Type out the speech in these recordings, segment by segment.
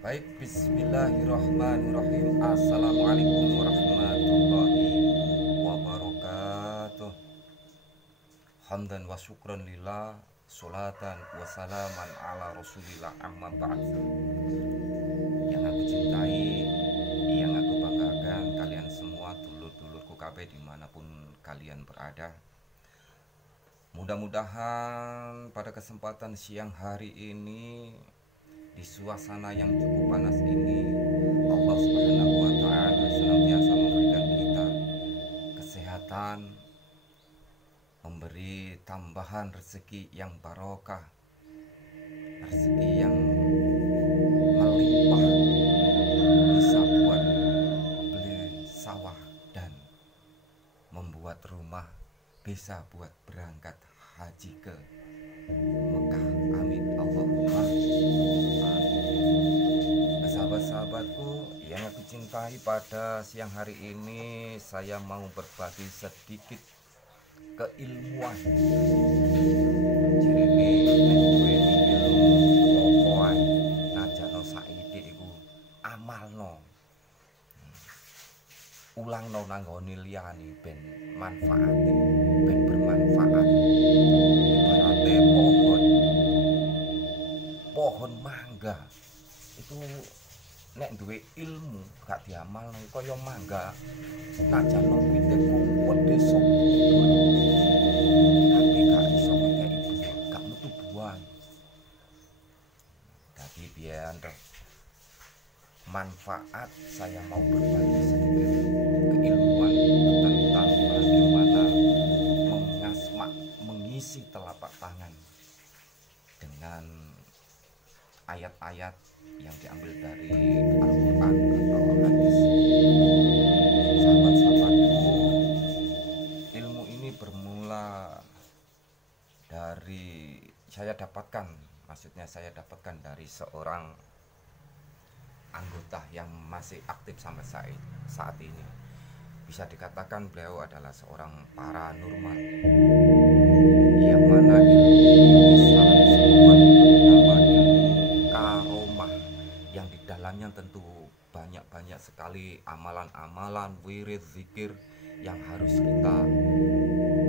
Baik, bismillahirrahmanirrahim. Assalamualaikum warahmatullahi wabarakatuh. Hamdan wa syukran lillah, salatan wa salaman ala rasulillah, amma ba'd. Yang aku cintai, yang aku banggakan, kalian semua dulur-dulurku kabeh dimanapun kalian berada. Mudah-mudahan pada kesempatan siang hari ini, di suasana yang cukup panas ini, Allah Subhanahu wa taala senantiasa memberikan kita kesehatan, memberi tambahan rezeki yang barokah, rezeki yang melimpah, bisa buat beli sawah dan membuat rumah, bisa buat berangkat haji ke Mekah. Amin Allahumma amin. Sahabat-sahabatku yang aku cintai, pada siang hari ini saya mau berbagi sedikit keilmuan. Jadi ini duwe ilmu apa ae najano saiki iku amalno. Ulangno nang nggone liyane ben manfaate, ben bermanfaat. Ibarate pohon mangga itu nek duwe ilmu gak diamalno kaya mangga najan wite kuwede sopun tapi gak iso ngekeki buah, gak metu buah. Jadi biar manfaat saya mau berbagi sedikit keilmuan tentang bagaimana mengisi telapak tangan dengan ayat-ayat yang diambil dari Al-Quran atau hadis. Sahabat-sahabatku, ilmu ini bermula dari saya dapatkan dari seorang anggota yang masih aktif sampai saat ini. Bisa dikatakan beliau adalah seorang paranormal, yang mana ilmu ini secara keseluruhan bernama ilmu karomah, yang di dalamnya tentu banyak-banyak sekali amalan-amalan, wirid, zikir yang harus kita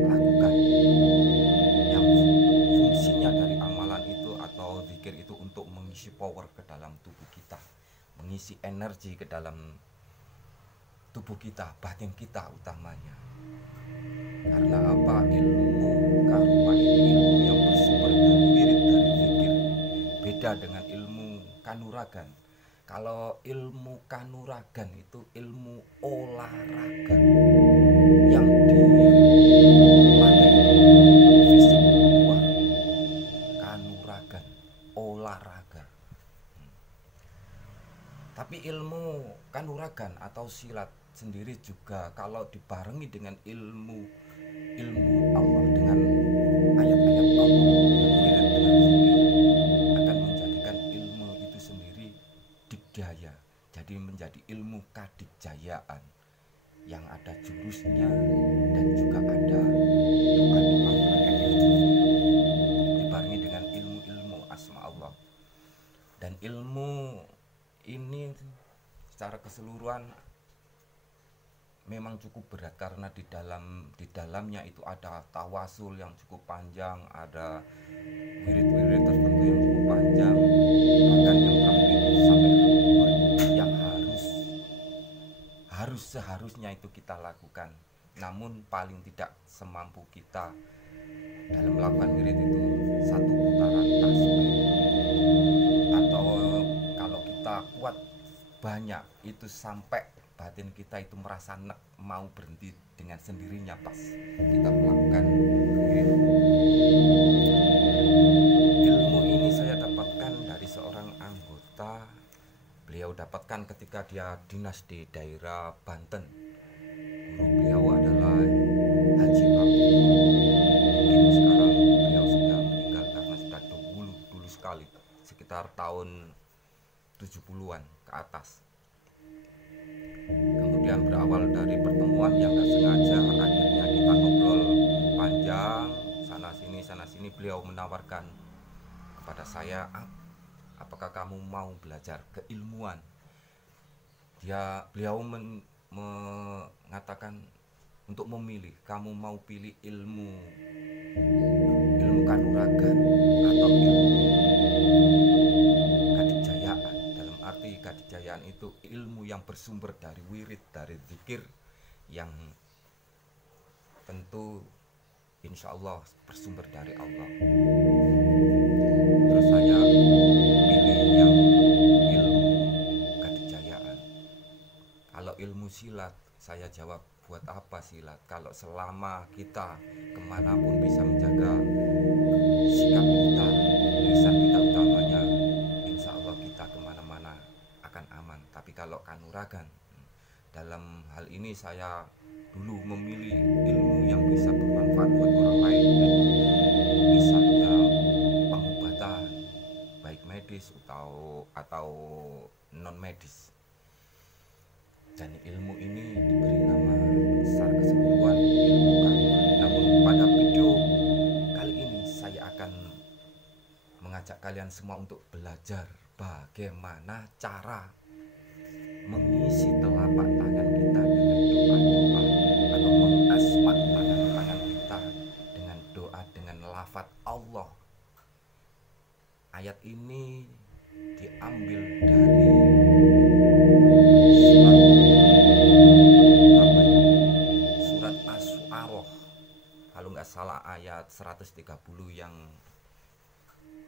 lakukan, yang fungsinya dari amalan itu atau zikir itu untuk mengisi power ke dalam tubuh kita, mengisi energi ke dalam tubuh kita, batin kita utamanya. Karena apa? Ilmu karomah ini ilmu yang bersumber dari wirid, dari zikir. Beda dengan ilmu kanuragan. Kalau ilmu kanuragan itu ilmu olahraga yang dilatih fisik luar. Kanuragan, olahraga. Tapi ilmu kanuragan atau silat sendiri juga kalau dibarengi dengan ilmu Allah, dengan ayat-ayat Allah, dengan wirid, dengan zikir, akan menjadikan ilmu itu sendiri dikdaya, jadi menjadi ilmu kadikjayaan yang ada jurusnya dan juga ada doa-doa praktek dibarengi dengan ilmu-ilmu asma Allah. Dan ilmu ini secara keseluruhan memang cukup berat karena di dalamnya itu ada tawasul yang cukup panjang, ada wirid-wirid tertentu yang cukup panjang, bahkan yang terakhir itu sampai ribuan yang harus seharusnya itu kita lakukan. Namun paling tidak semampu kita dalam melakukan wirid itu satu putaran tasbih, atau kalau kita kuat banyak itu sampai batin kita itu merasa nek mau berhenti dengan sendirinya pas kita melakukan wirid. Ilmu ini saya dapatkan dari seorang anggota. Beliau dapatkan ketika dia dinas di daerah Banten. Guru beliau adalah Haji Abdullah. Mungkin sekarang beliau sudah meninggal karena sudah dulu sekali, sekitar tahun 70-an ke atas. Kemudian berawal dari pertemuan yang gak sengaja, akhirnya kita ngobrol panjang sana sini. Beliau menawarkan kepada saya, Apakah kamu mau belajar keilmuan? Beliau mengatakan untuk memilih, kamu mau pilih ilmu kanuragan atau ilmu kadijayaan. Dalam arti kadijayaan itu ilmu yang bersumber dari wirid, dari zikir, yang tentu insya Allah bersumber dari Allah. Terus saya pilih yang ilmu kadijayaan. Kalau ilmu silat, saya jawab, buat apa silat kalau selama kita kemanapun bisa menjaga sikap kita, lisan kita utamanya, insya Allah kita kemana-mana akan aman. Tapi kalau kanuragan, dalam hal ini saya dulu memilih ilmu yang bisa bermanfaat buat orang lain, misalnya pengobatan baik medis atau non medis. Dan ilmu ini diberi nama secara keseluruhan ilmu kanuragan. Namun pada video kali ini saya akan mengajak kalian semua untuk belajar bagaimana cara mengisi telapak tangan kita dengan doa-doa, atau mengasmat tangan kita dengan doa, dengan lafaz Allah. Ayat ini diambil dari surat Asy-Syu'ara, kalau nggak salah ayat 130 yang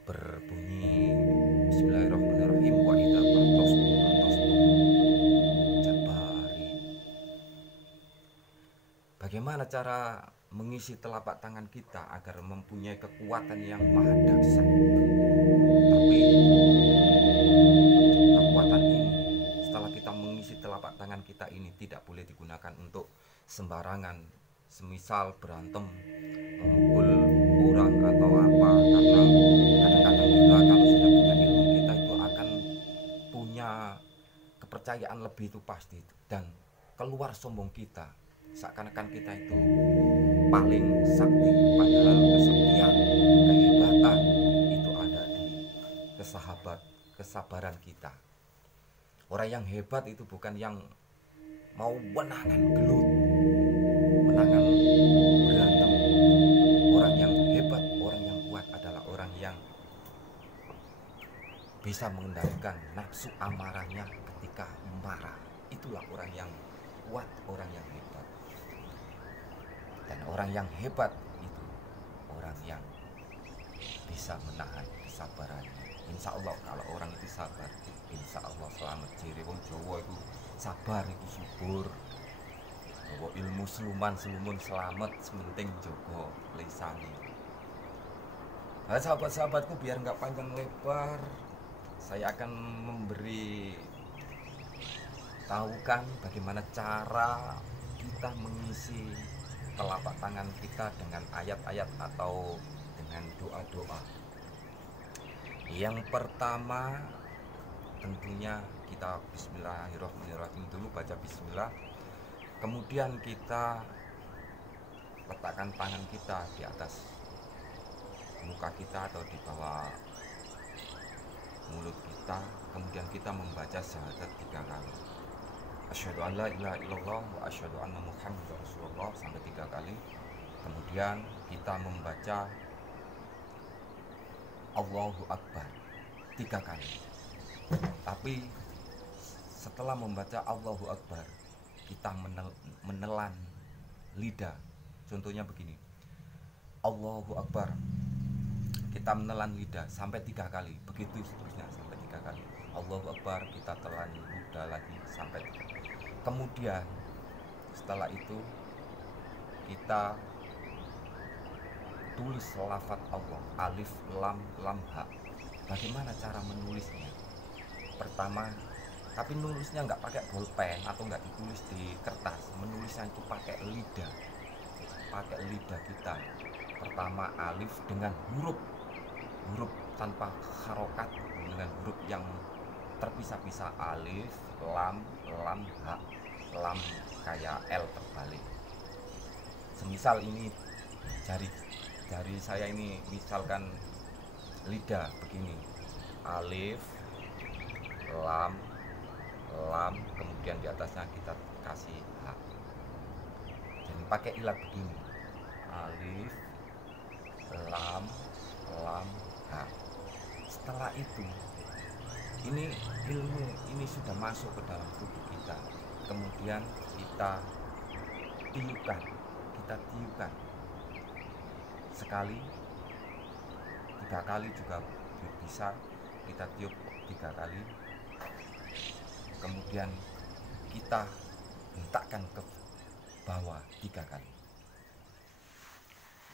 berbunyi Bismillahirrahmanirrahim, wa idza fa'tastum jabari. Bagaimana cara mengisi telapak tangan kita agar mempunyai kekuatan yang maha dahsyat? Tapi kekuatan ini, setelah kita mengisi telapak tangan kita ini, tidak boleh digunakan untuk sembarangan, semisal berantem, memukul orang atau apa. Karena kadang-kadang kita kalau sudah punya ilmu, kita itu akan punya kepercayaan lebih, itu pasti, dan keluar sombong kita, seakan-akan kita itu paling sakti. Padahal kesaktian, kehebatan itu ada di kesabaran kita. Orang yang hebat itu bukan yang mau menangan gelut, menangan berantem. Orang yang hebat, orang yang kuat adalah orang yang bisa mengendalikan nafsu amarahnya ketika marah. Itulah orang yang kuat, orang yang hebat. Dan orang yang hebat itu orang yang bisa menahan kesabarannya. Insya Allah kalau orang itu sabar, insya Allah selamat. Jere wong Jawa itu sabar itu subur. Bahwa ilmu seluman selamat, sementing jogo lisane. Nah, sahabat-sahabatku, biar nggak panjang lebar, saya akan memberi tahukan bagaimana cara kita mengisi telapak tangan kita dengan ayat-ayat atau dengan doa-doa. Yang pertama tentunya kita Bismillahirrahmanirrahim dulu, baca Bismillah. Kemudian kita letakkan tangan kita di atas muka kita atau di bawah mulut kita. Kemudian kita membaca syahadat 3 kali. Asyhadu an la ilaha illallah wa asyhadu anna Muhammadar Rasulullah sampai 3 kali. Kemudian kita membaca Allahu Akbar 3 kali. Tapi setelah membaca Allahu Akbar, kita menelan lidah. Contohnya begini, Allahu Akbar, kita menelan lidah sampai 3 kali. Begitu seterusnya sampai 3 kali. Allahu Akbar, kita telan lidah lagi sampai 3 kali. Kemudian setelah itu kita tulis lafaz Allah, alif lam lam ha. Bagaimana cara menulisnya? Pertama, tapi nulisnya nggak pakai bolpen atau nggak ditulis di kertas, menulisnya itu pakai lidah kita. Pertama alif dengan huruf tanpa harokat, dengan huruf yang terpisah-pisah, alif lam ha, lam kayak L terbalik. Semisal ini jari saya ini misalkan lidah begini, alif, lam, lam, kemudian di atasnya kita kasih H. Jadi pakai ilat begini, alif, lam, lam, H. Setelah itu, ini ilmu ini sudah masuk ke dalam tubuh kita. Kemudian kita tiupkan sekali, 3 kali juga bisa. Kita tiup 3 kali, kemudian kita hentakkan ke bawah 3 kali.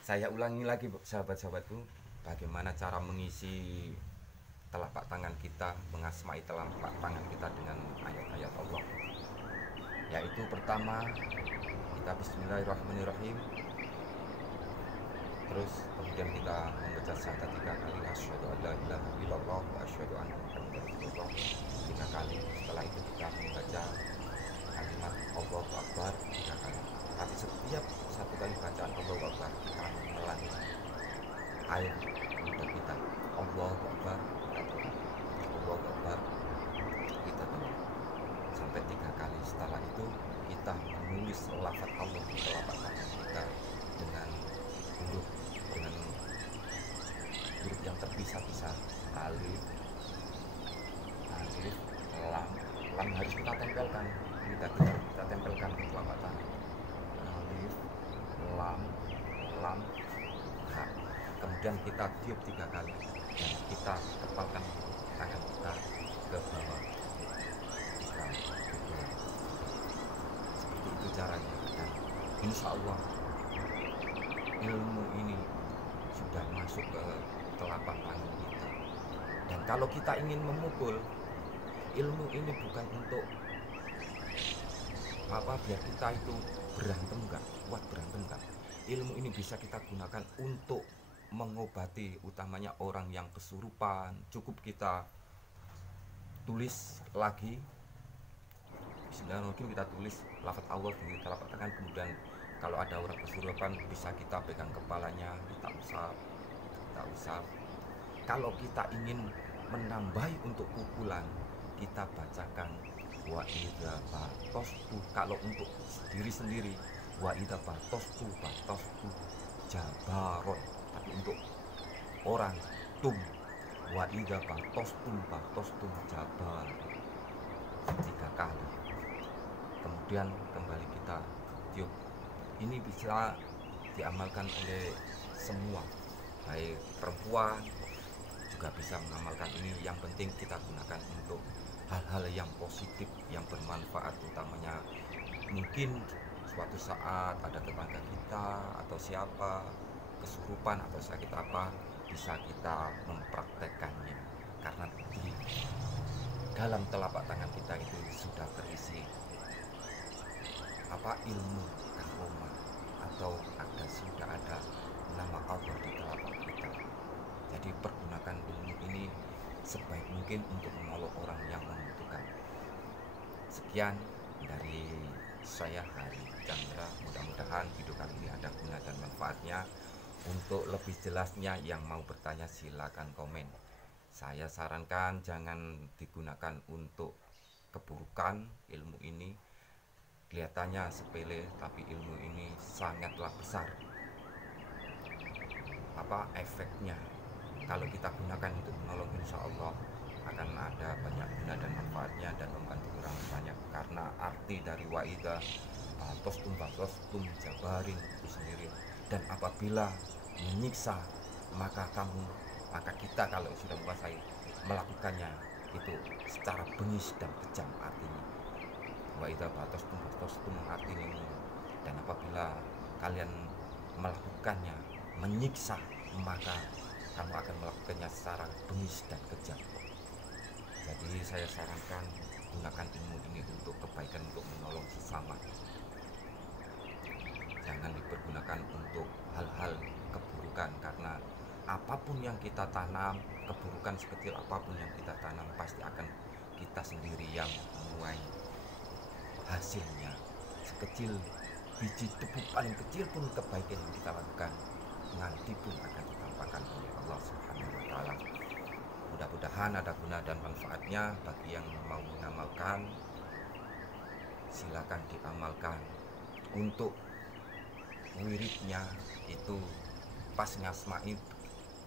Saya ulangi lagi sahabat-sahabatku, bagaimana cara mengisi telapak tangan kita, mengasmai telapak tangan kita dengan ayat-ayat Allah. Yaitu pertama, kita bismillahirrahmanirrahim. Terus kemudian kita membaca syahadat 3 kali, asyhadu an la ilaha illallah wa asyhadu anna muhammadar rasulullah 3 kali. Setelah itu kita membaca kalimat Allahu Akbar 3 kali. Tapi setiap 1 kali bacaan Allahu Akbar kita menelan air mulut kita. Allahu Akbar, Allahu Akbar, kita tuang sampai 3 kali. Setelah itu kita menulis lafaz Allah di telapak tangan kita dengan huruf yang terpisah-pisah, alif, lam harus kita tempelkan, kita tempelkan di telapak tangan, alif, lam, H. Kemudian kita tiup 3 kali dan kita kepalkan tangan kita ke bawah 3 kali. Seperti itu caranya, dan insya Allah ilmu ini sudah masuk ke telapak tangan kita. Dan kalau kita ingin memukul, ilmu ini bukan untuk biar kita itu berantem enggak, kuat berantem enggak. Ilmu ini bisa kita gunakan untuk mengobati, utamanya orang yang kesurupan. Cukup kita tulis lagi bismillahirrahmanirrahim, kita tulis lafaz Allah di telapak tangan. Kemudian kalau ada orang kesurupan bisa kita pegang kepalanya, kita usap. Kalau kita ingin menambahi untuk pukulan, kita bacakan wa idza batostu. Kalau untuk sendiri wa idza batostu jabarot. Tapi untuk orang tum, wa idza batostu jabar 3 kali. Kemudian kembali kita tiup. Ini bisa diamalkan oleh semua, baik perempuan juga bisa mengamalkan ini. Yang penting kita gunakan untuk hal-hal yang positif, yang bermanfaat, utamanya mungkin suatu saat ada tetangga kita atau siapa kesurupan atau sakit apa, bisa kita mempraktekkannya, karena di dalam telapak tangan kita itu sudah terisi ilmu karoma, atau sudah ada nama Allah di telapak kita. Jadi pergunakan ilmu ini sebaik mungkin untuk menolong orang yang membutuhkan. Sekian dari saya, Hari Chandra. Mudah-mudahan video kali ini ada guna dan manfaatnya. Untuk lebih jelasnya yang mau bertanya silakan komen. Saya sarankan jangan digunakan untuk keburukan. Ilmu ini kelihatannya sepele, tapi ilmu ini sangatlah besar efeknya. Kalau kita gunakan untuk menolong, insya Allah akan ada banyak guna dan manfaatnya dan membantu orang banyak. Karena arti dari waida batostum jabarin itu sendiri. Dan apabila menyiksa, maka kita kalau sudah menguasai melakukannya itu secara bengis dan kejam. Artinya waida batostum artinya ini. Dan apabila kalian melakukannya menyiksa, maka kamu akan melakukannya secara bengis dan kejam. Jadi saya sarankan gunakan ilmu ini untuk kebaikan, untuk menolong sesama. Jangan dipergunakan untuk hal-hal keburukan, karena apapun yang kita tanam, keburukan sekecil apapun yang kita tanam, pasti akan kita sendiri yang menuai hasilnya. Sekecil biji debu paling kecil pun kebaikan yang kita lakukan nanti pun akan ditampakkan oleh Allah Subhanahu wa Ta'ala. Mudah-mudahan ada guna dan manfaatnya. Bagi yang mau mengamalkan, silakan diamalkan. Untuk wiridnya itu pas ngasmain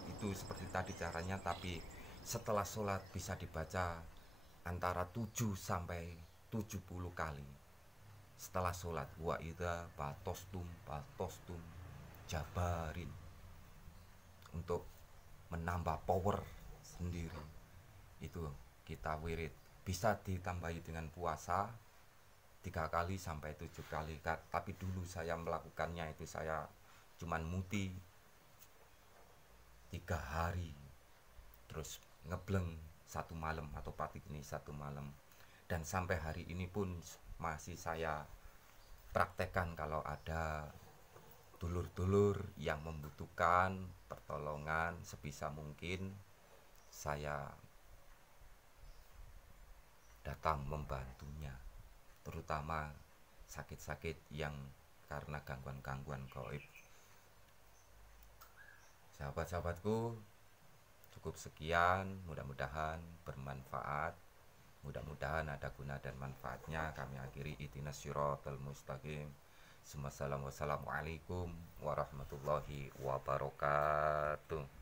itu seperti tadi caranya, tapi setelah sholat bisa dibaca antara 7 sampai 70 kali setelah sholat. Wa idza batostum jabarin, untuk menambah power sendiri. Itu kita wirid. Bisa ditambahi dengan puasa 3 kali sampai 7 kali. Tapi dulu saya melakukannya itu saya cuman muti 3 hari, terus ngebleng 1 malam atau patik ini 1 malam. Dan sampai hari ini pun masih saya praktekkan. Kalau ada dulur-dulur yang membutuhkan pertolongan, sebisa mungkin saya datang membantunya, terutama sakit-sakit yang karena gangguan-gangguan gaib. Sahabat-sahabatku, cukup sekian, mudah-mudahan bermanfaat, mudah-mudahan ada guna dan manfaatnya. Kami akhiri, ihdinas siratal mustaqim. Wassalamualaikum warahmatullahi wabarakatuh.